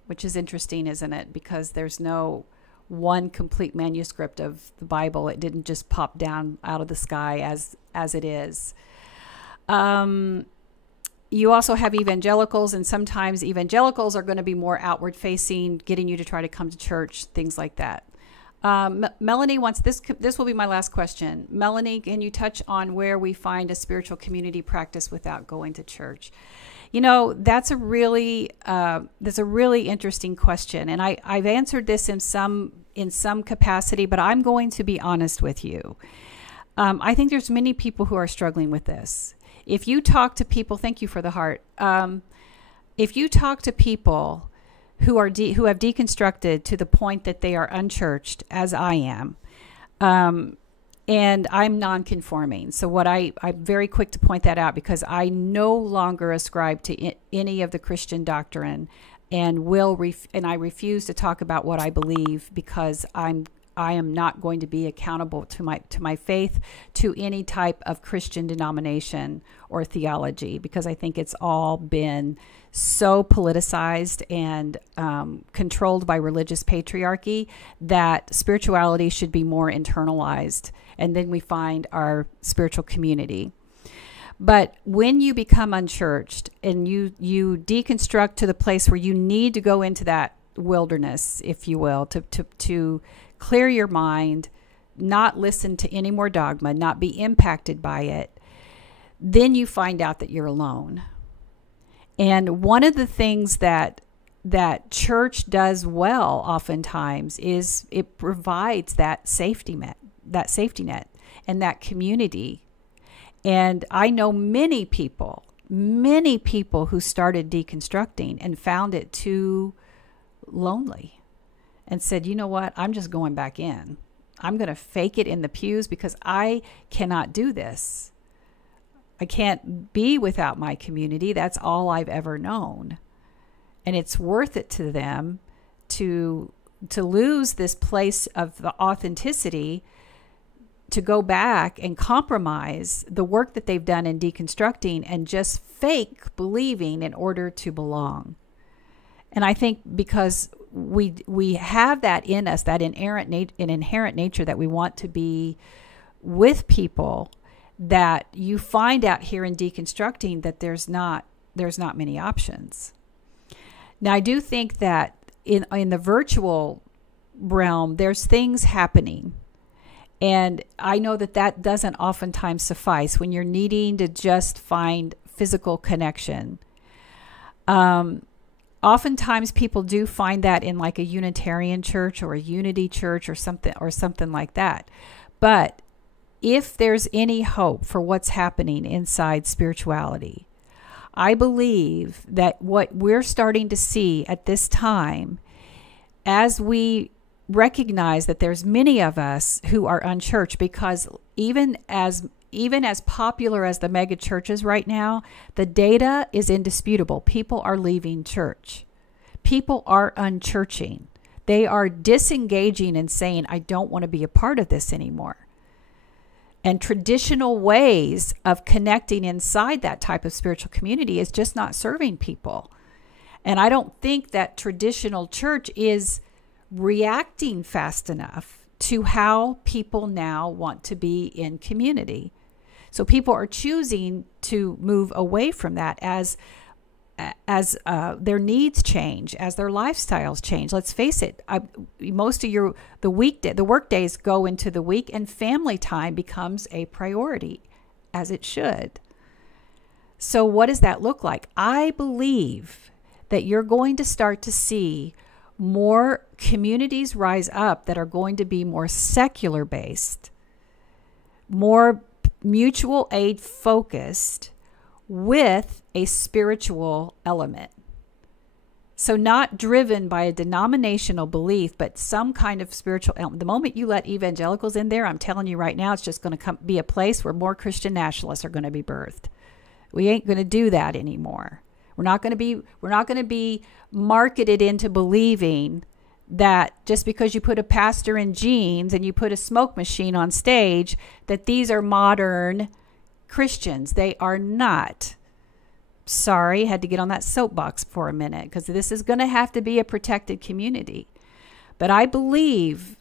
which is interesting, isn't it? Because there's no one complete manuscript of the Bible. It didn't just pop down out of the sky as it is. You also have evangelicals, and sometimes evangelicals are going to be more outward facing, getting you to try to come to church, things like that. Melanie wants this will be my last question. Melanie, can you touch on where we find a spiritual community practice without going to church? You know, that's a really interesting question, and I've answered this in some capacity, but I'm going to be honest with you. I think there's many people who are struggling with this. If you talk to people, thank you for the heart. If you talk to people who have deconstructed to the point that they are unchurched, as I am, and I'm non-conforming. So I'm very quick to point that out, because I no longer ascribe to any of the Christian doctrine, and I refuse to talk about what I believe, because I am not going to be accountable to my faith, to any type of Christian denomination or theology, because I think it's all been so politicized and controlled by religious patriarchy that spirituality should be more internalized, and then we find our spiritual community. But when you become unchurched and you deconstruct to the place where you need to go into that wilderness, if you will, to clear your mind, not listen to any more dogma, not be impacted by it, then you find out that you're alone. And one of the things that church does well oftentimes is it provides that safety net and that community. And I know many people who started deconstructing and found it too lonely, and said, you know what, I'm just going back in. I'm going to fake it in the pews, because I cannot do this. I can't be without my community. That's all I've ever known. And it's worth it to them to lose this place of the authenticity, to go back and compromise the work that they've done in deconstructing and just fake believing in order to belong. And I think because we have that in us, that inherent nature that we want to be with people, that you find out here in deconstructing that there's not many options. Now, I do think that in the virtual realm, there's things happening. And I know that doesn't oftentimes suffice when you're needing to just find physical connection. Oftentimes people do find that in like a Unitarian church or a Unity church or something like that. But if there's any hope for what's happening inside spirituality, I believe that what we're starting to see at this time, as we recognize that there's many of us who are unchurched, because even as popular as the mega churches right now, the data is indisputable. People are leaving church. People are unchurching. They are disengaging and saying, I don't want to be a part of this anymore. And traditional ways of connecting inside that type of spiritual community is just not serving people. And I don't think that traditional church is reacting fast enough to how people now want to be in community. So people are choosing to move away from that as their needs change, as their lifestyles change. Let's face it, most of the work days go into the week, and family time becomes a priority, as it should. So what does that look like? I believe that you're going to start to see more communities rise up that are going to be more secular based, more mutual aid focused, with a spiritual element. So not driven by a denominational belief, but some kind of spiritual element. The moment you let evangelicals in there, I'm telling you right now, it's just going to be a place where more Christian nationalists are going to be birthed. We ain't going to do that anymore. We're not going to be marketed into believing that just because you put a pastor in jeans and you put a smoke machine on stage, that these are modern Christians. They are not. Sorry, had to get on that soapbox for a minute, because this is going to have to be a protected community. But I believe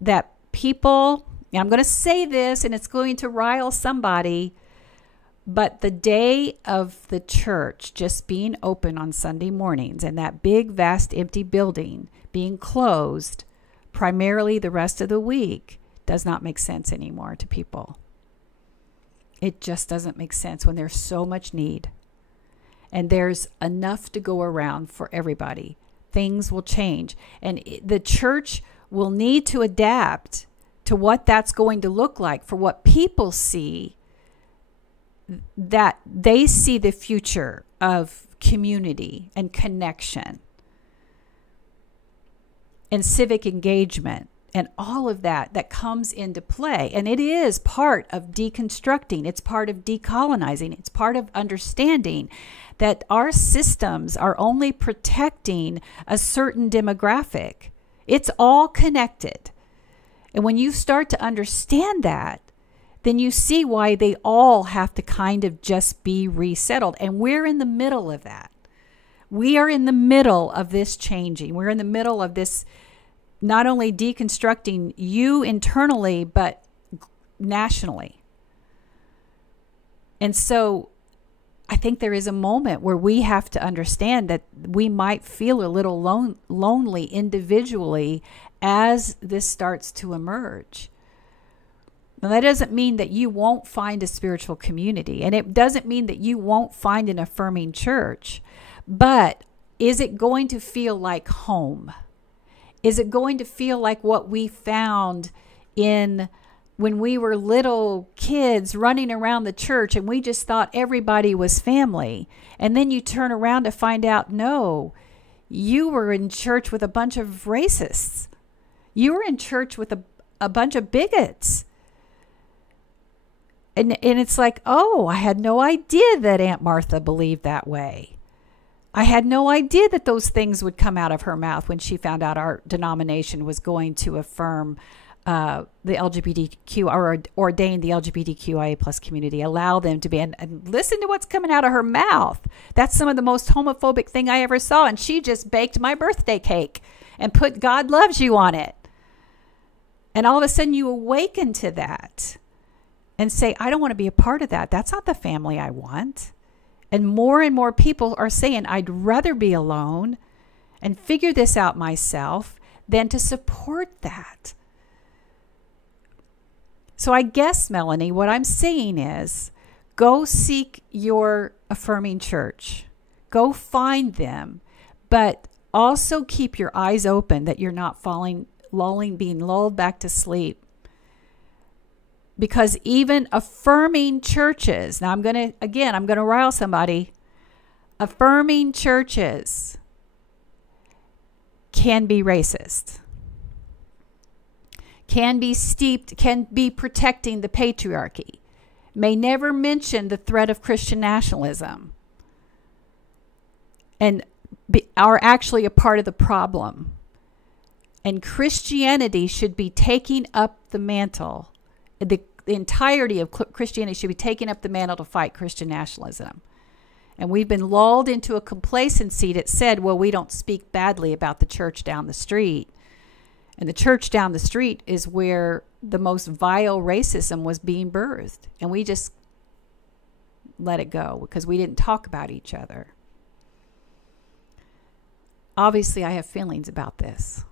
that people, and I'm going to say this and it's going to rile somebody, but the day of the church just being open on Sunday mornings and that big, vast, empty building being closed primarily the rest of the week does not make sense anymore to people. It just doesn't make sense when there's so much need. And there's enough to go around for everybody. Things will change. And the church will need to adapt to what that's going to look like for what people see, that they see the future of community and connection and civic engagement and all of that comes into play. And it is part of deconstructing. It's part of decolonizing. It's part of understanding that our systems are only protecting a certain demographic. It's all connected. And when you start to understand that, then you see why they all have to kind of just be resettled. And we're in the middle of that. We are in the middle of this changing. We're in the middle of this not only deconstructing you internally, but nationally. And so I think there is a moment where we have to understand that we might feel a little lonely individually as this starts to emerge. Now, that doesn't mean that you won't find a spiritual community, and it doesn't mean that you won't find an affirming church, but is it going to feel like home? Is it going to feel like what we found in when we were little kids running around the church and we just thought everybody was family? And then you turn around to find out, no, you were in church with a bunch of racists. You were in church with a bunch of bigots. And it's like, oh, I had no idea that Aunt Martha believed that way. I had no idea that those things would come out of her mouth when she found out our denomination was going to affirm the LGBTQ or ordain the LGBTQIA plus community, allow them to be, and listen to what's coming out of her mouth. That's some of the most homophobic thing I ever saw. And she just baked my birthday cake and put God loves you on it. And all of a sudden you awaken to that and say, I don't want to be a part of that. That's not the family I want. And more people are saying, I'd rather be alone and figure this out myself than to support that. So I guess, Melanie, what I'm saying is go seek your affirming church. Go find them, but also keep your eyes open that you're not being lulled back to sleep. Because even affirming churches, now I'm going to rile somebody. Affirming churches can be racist, can be protecting the patriarchy, may never mention the threat of Christian nationalism, and are actually a part of the problem. And Christianity should be taking up the mantle. The entirety of Christianity should be taking up the mantle to fight Christian nationalism. And we've been lulled into a complacency that said, well, we don't speak badly about the church down the street. And the church down the street is where the most vile racism was being birthed. And we just let it go because we didn't talk about each other. Obviously, I have feelings about this.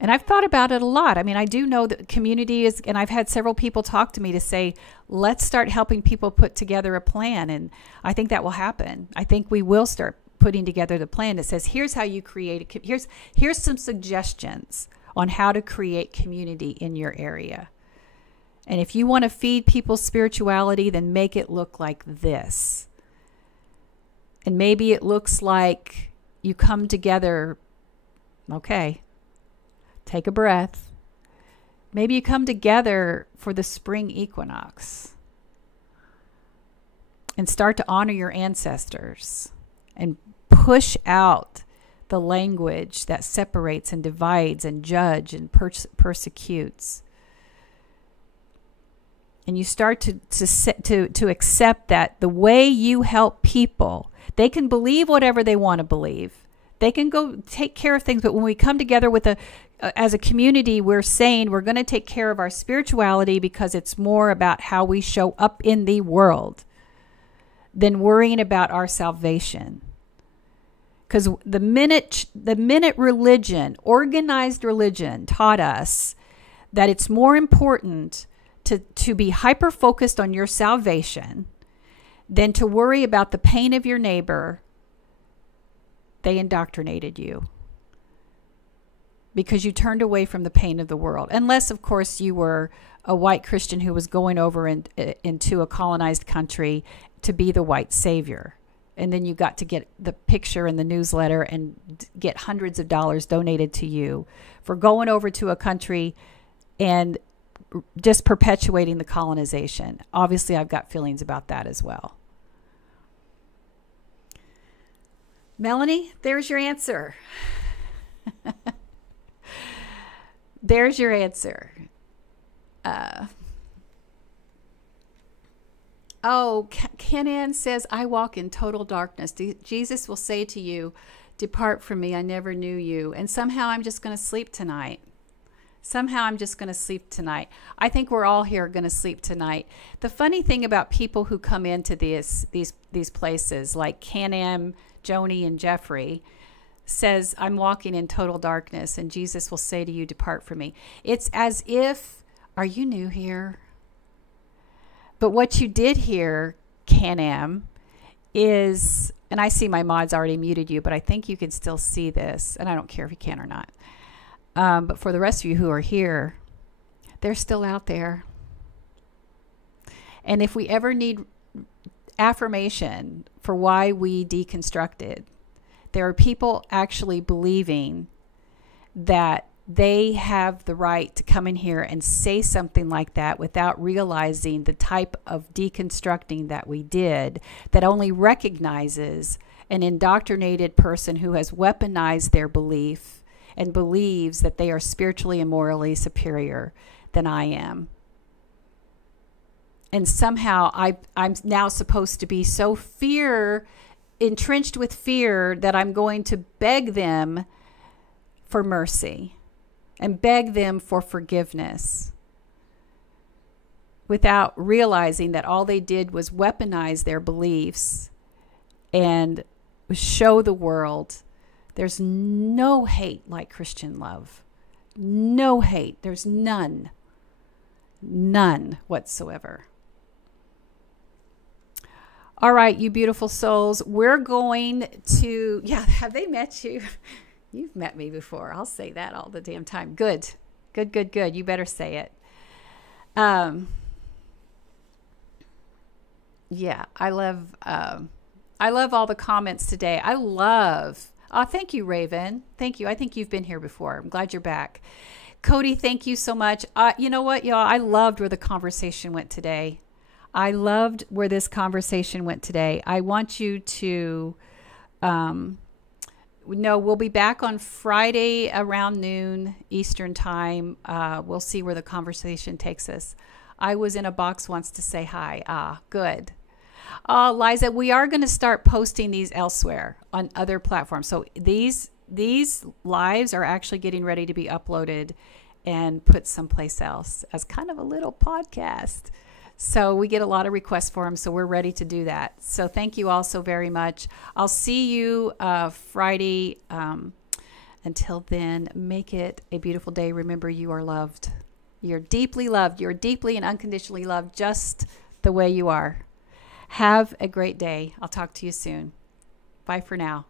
And I've thought about it a lot. I mean, I do know that community is, and I've had several people talk to me to say, let's start helping people put together a plan. And I think that will happen. I think we will start putting together the plan that says, here's how you create, here's some suggestions on how to create community in your area. And if you want to feed people's spirituality, then make it look like this. And maybe it looks like you come together, okay, take a breath. Maybe you come together for the spring equinox and start to honor your ancestors and push out the language that separates and divides and judge and persecutes. And you start to accept that the way you help people, they can believe whatever they want to believe. They can go take care of things. But when we come together as a community, we're saying we're going to take care of our spirituality because it's more about how we show up in the world than worrying about our salvation. Because the minute religion, organized religion, taught us that it's more important to be hyper-focused on your salvation than to worry about the pain of your neighbor, they indoctrinated you. Because you turned away from the pain of the world. Unless, of course, you were a white Christian who was going over into a colonized country to be the white savior. And then you got to get the picture in the newsletter and get hundreds of dollars donated to you for going over to a country and just perpetuating the colonization. Obviously, I've got feelings about that as well. Melanie, there's your answer. There's your answer. Ken Ann says, I walk in total darkness. Jesus will say to you, depart from me, I never knew you. And somehow I'm just going to sleep tonight. I think we're all here going to sleep tonight. The funny thing about people who come into these places, like Can-Am, Joni, and Jeffrey, says, I'm walking in total darkness, and Jesus will say to you, depart from me. It's as if, are you new here? But what you did here, Can-Am, is, and I see my mod's already muted you, but I think you can still see this, and I don't care if you can or not. But for the rest of you who are here, they're still out there. And if we ever need affirmation for why we deconstructed, there are people actually believing that they have the right to come in here and say something like that without realizing the type of deconstructing that we did, that only recognizes an indoctrinated person who has weaponized their belief and believes that they are spiritually and morally superior than I am. And somehow I'm now supposed to be so entrenched with fear that I'm going to beg them for mercy and beg them for forgiveness without realizing that all they did was weaponize their beliefs and show the world there's no hate like Christian love. No hate. There's none. None whatsoever. All right, you beautiful souls. We're going to, have they met you? You've met me before. I'll say that all the damn time. Good. You better say it. I love all the comments today. Thank you, Raven. Thank you. I think you've been here before. I'm glad you're back. Cody, thank you so much. You know what, y'all? I loved where the conversation went today. I want you to know we'll be back on Friday around noon Eastern time. We'll see where the conversation takes us. I was in a box once to say hi. Good. Liza, we are going to start posting these elsewhere on other platforms. So these lives are actually getting ready to be uploaded and put someplace else as kind of a little podcast. So we get a lot of requests for them, so we're ready to do that. So thank you all so very much. I'll see you Friday. Until then, make it a beautiful day. Remember, you are loved. You're deeply loved. You're deeply and unconditionally loved just the way you are. Have a great day. I'll talk to you soon. Bye for now.